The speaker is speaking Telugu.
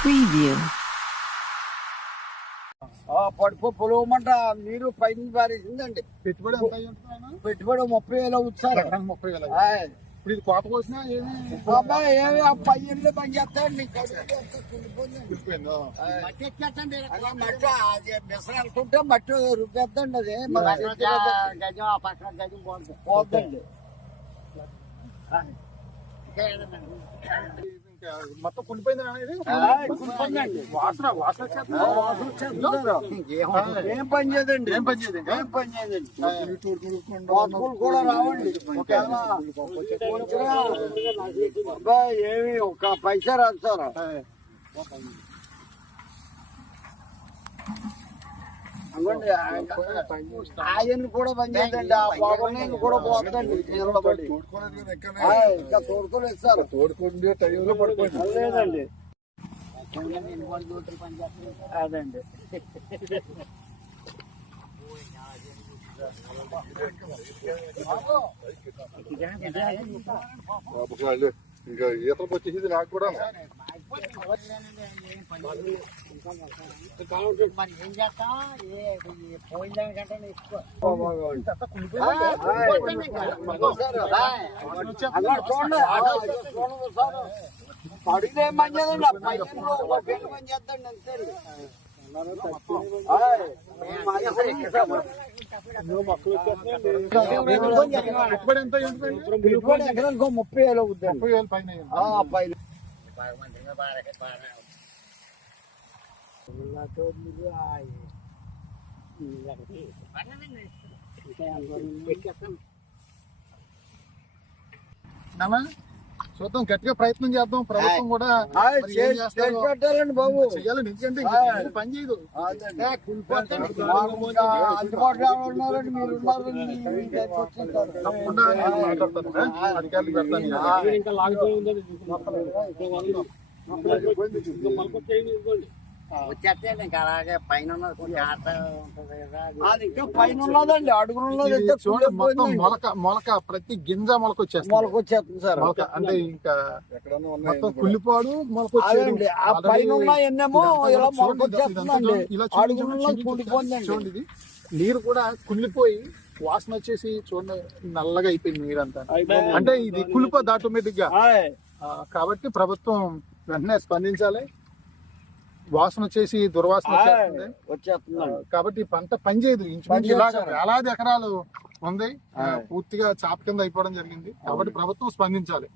Preview. పడిపో పొలవమంట. మీరు పైన పారేసిందండి పెట్టుబడి పెట్టుబడి ముప్పై వేలు అవుతారు ముప్పై వేలు ఇప్పుడు ఇది కోత కోసినా ఏమి పై ఇళ్ళు పని చేస్తాయండి మట్టి మిసలు మట్టి రుబ్బేద్దండి అది. గజం ఆ పక్కన గజం పోతుంది పోద్దండి. మొత్తం కులిపోయింది అనేది. వాసన వాసన. ఏం పని చేయదండి. ఏం పని చేయదు ఇంకా? ఏం పని చేయదండి? కూడా రావండి. అబ్బాయి ఏమి ఒక పైసా రాదు సార్. ఆయన కూడా పని చేయదండి ఆ పొగలు కూడా పోతుందండి ఇంకా తోడుకోలేదు సార్. తోడుకుండే టైంలో పడిపోయింది. లేదండి. అదండి. ఇంకా ఈతలకు వచ్చేసింది నాకు కూడా మరి ఏం చేస్తాం ఏ ఈ పోయిన దానికంటే ఎక్కువ అడిగితే ఏం పని Pagmantinga para kay para. Wala to nilay. Ilang di. Ano na ni? Kaya ang gawin mo. Naman? చూద్దాం గట్టిగా ప్రయత్నం చేద్దాం. ప్రభుత్వం కూడా పెట్టాలండి బాబు. ఎందుకంటే. ఇది పని చేయదు. తప్పకుండా మాట్లాడతాను. పెడతాను వచ్చేస్తే ఇంకా అలాగే పైన ఇంకా పైన ఉన్నదండి చూడండి మొత్తం. మొలక మొలక ప్రతి గింజ మొలక వచ్చేస్తుంది మొలక వచ్చేస్తుంది సార్. మొలక అంటే ఇంకా మొత్తం కుళ్ళిపాడు మొలక వచ్చేయడం. ఆ పైన ఎన్నేమో ఇలా మొలక వచ్చేస్తుందండి ఇలా చూడండి, ఇది. నీరు కూడా కుళ్ళిపోయి వాసన వచ్చేసి చూడండి నల్లగా అయిపోయింది నీరంతా. అంటే ఇది కులిపోద్ది ఆటోమేటిక్గా. కాబట్టి ప్రభుత్వం వెంటనే స్పందించాలి. వాసన వచ్చేసి దుర్వాసన. వచ్చేస్తుంది కాబట్టి పంట పనిచేయదు ఇంచుమించు ఇలాగ. వేలాది ఎకరాలు ఉంది. పూర్తిగా చాప కింద అయిపోవడం జరిగింది కాబట్టి ప్రభుత్వం స్పందించాలి